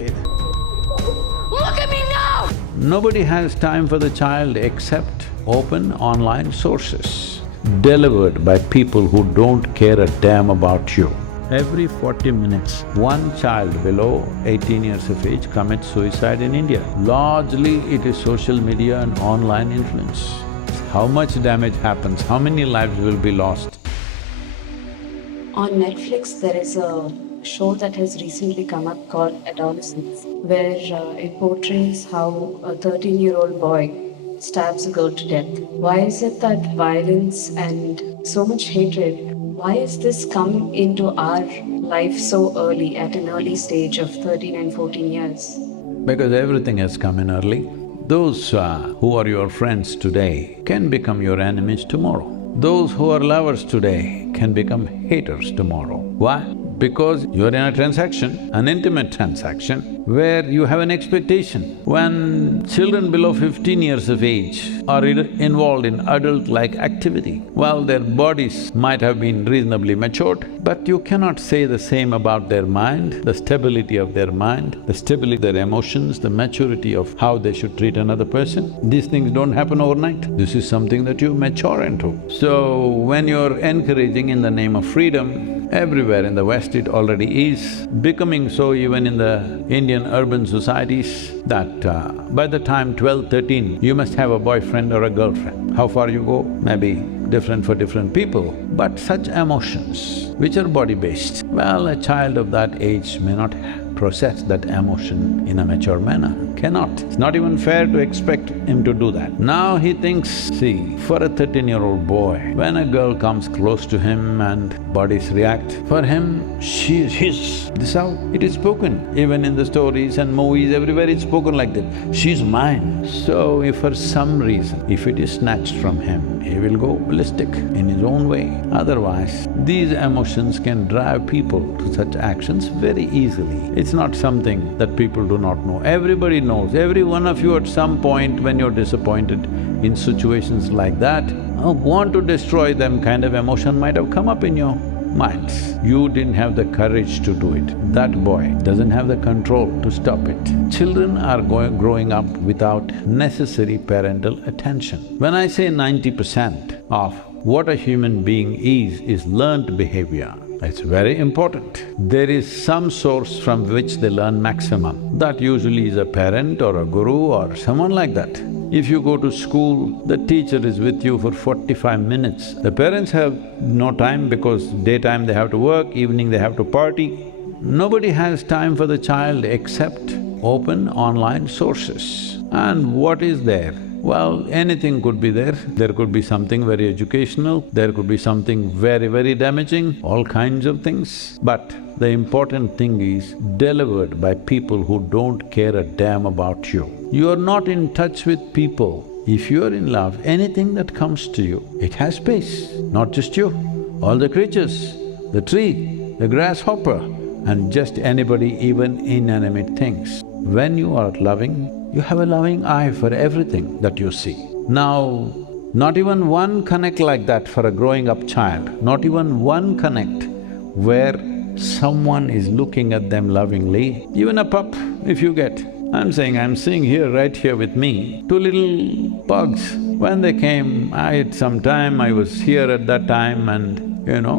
kid. Look at me now! Nobody has time for the child except open online sources delivered by people who don't care a damn about you. Every 40 minutes, one child below 18 years of age commits suicide in India. Largely, it is social media and online influence. How much damage happens, how many lives will be lost? On Netflix, there is a show that has recently come up called Adolescence, where it portrays how a 13-year-old boy stabs a girl to death. Why is it that violence and so much hatred, why has this come into our life so early, at an early stage of 13 and 14 years? Because everything has come in early. Those who are your friends today can become your enemies tomorrow. Those who are lovers today can become haters tomorrow. Why? Because you're in a transaction, an intimate transaction, where you have an expectation. When children below 15 years of age are involved in adult-like activity, well, their bodies might have been reasonably matured, but you cannot say the same about their mind, the stability of their mind, the stability of their emotions, the maturity of how they should treat another person. These things don't happen overnight. This is something that you mature into. So, when you're encouraging in the name of freedom, everywhere in the West it already is, becoming so even in the Indian urban societies, that by the time 12, 13, you must have a boyfriend or a girlfriend. How far you go, maybe different for different people, but such emotions which are body-based, well, a child of that age may not process that emotion in a mature manner, cannot. It's not even fair to expect him to do that. Now he thinks, see, for a 13-year-old boy, when a girl comes close to him and bodies react, for him, she's his. This is how it is spoken. Even in the stories and movies, everywhere it's spoken like that, she's mine. So if for some reason, if it is snatched from him, he will go ballistic in his own way. Otherwise, these emotions can drive people to such actions very easily. It's not something that people do not know. Everybody knows, every one of you at some point when you're disappointed in situations like that, want to destroy them kind of emotion might have come up in your minds. You didn't have the courage to do it. That boy doesn't have the control to stop it. Children are growing up without necessary parental attention. When I say 90% of what a human being is learned behavior. It's very important. There is some source from which they learn maximum. That usually is a parent or a guru or someone like that. If you go to school, the teacher is with you for 45 minutes. The parents have no time because daytime they have to work, evening they have to party. Nobody has time for the child except open online sources. And what is there? Well, anything could be there. There could be something very educational, there could be something very, very damaging, all kinds of things. But the important thing is delivered by people who don't care a damn about you. You are not in touch with people. If you are in love, anything that comes to you, it has space, not just you, all the creatures, the tree, the grasshopper, and just anybody, even inanimate things. When you are loving, you have a loving eye for everything that you see. Now, not even one connect like that for a growing up child, not even one connect where someone is looking at them lovingly, even a pup if you get. I'm seeing here, right here with me, two little pugs. When they came, I had some time, I was here at that time and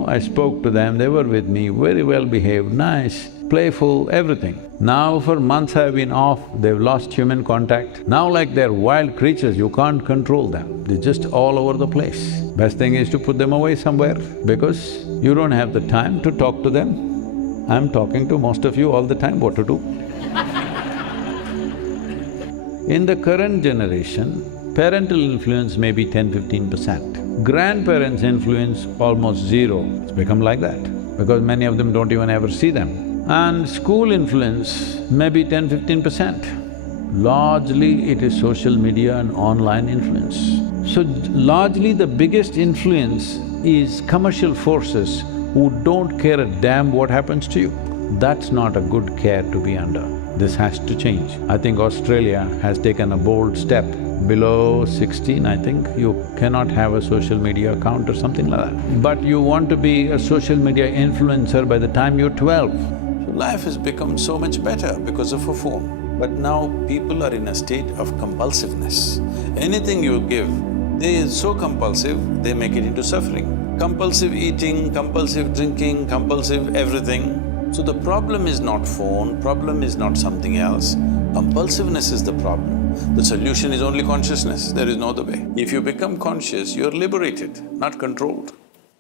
I spoke to them, they were with me, very well behaved, nice, playful, everything. Now for months I've been off, they've lost human contact. Now like they're wild creatures, you can't control them, they're just all over the place. Best thing is to put them away somewhere because you don't have the time to talk to them. I'm talking to most of you all the time what to do. In the current generation, parental influence may be 10–15%. Grandparents' influence almost zero. It's become like that because many of them don't even ever see them. And school influence may be 10–15%. Largely it is social media and online influence. So largely the biggest influence is commercial forces who don't care a damn what happens to you. That's not a good care to be under. This has to change. I think Australia has taken a bold step. Below 16, I think, you cannot have a social media account or something like that. But you want to be a social media influencer by the time you're 12. Life has become so much better because of a phone. But now people are in a state of compulsiveness. Anything you give, they are so compulsive, they make it into suffering. Compulsive eating, compulsive drinking, compulsive everything. So the problem is not phone, problem is not something else. Compulsiveness is the problem. The solution is only consciousness, there is no other way. If you become conscious, you're liberated, not controlled.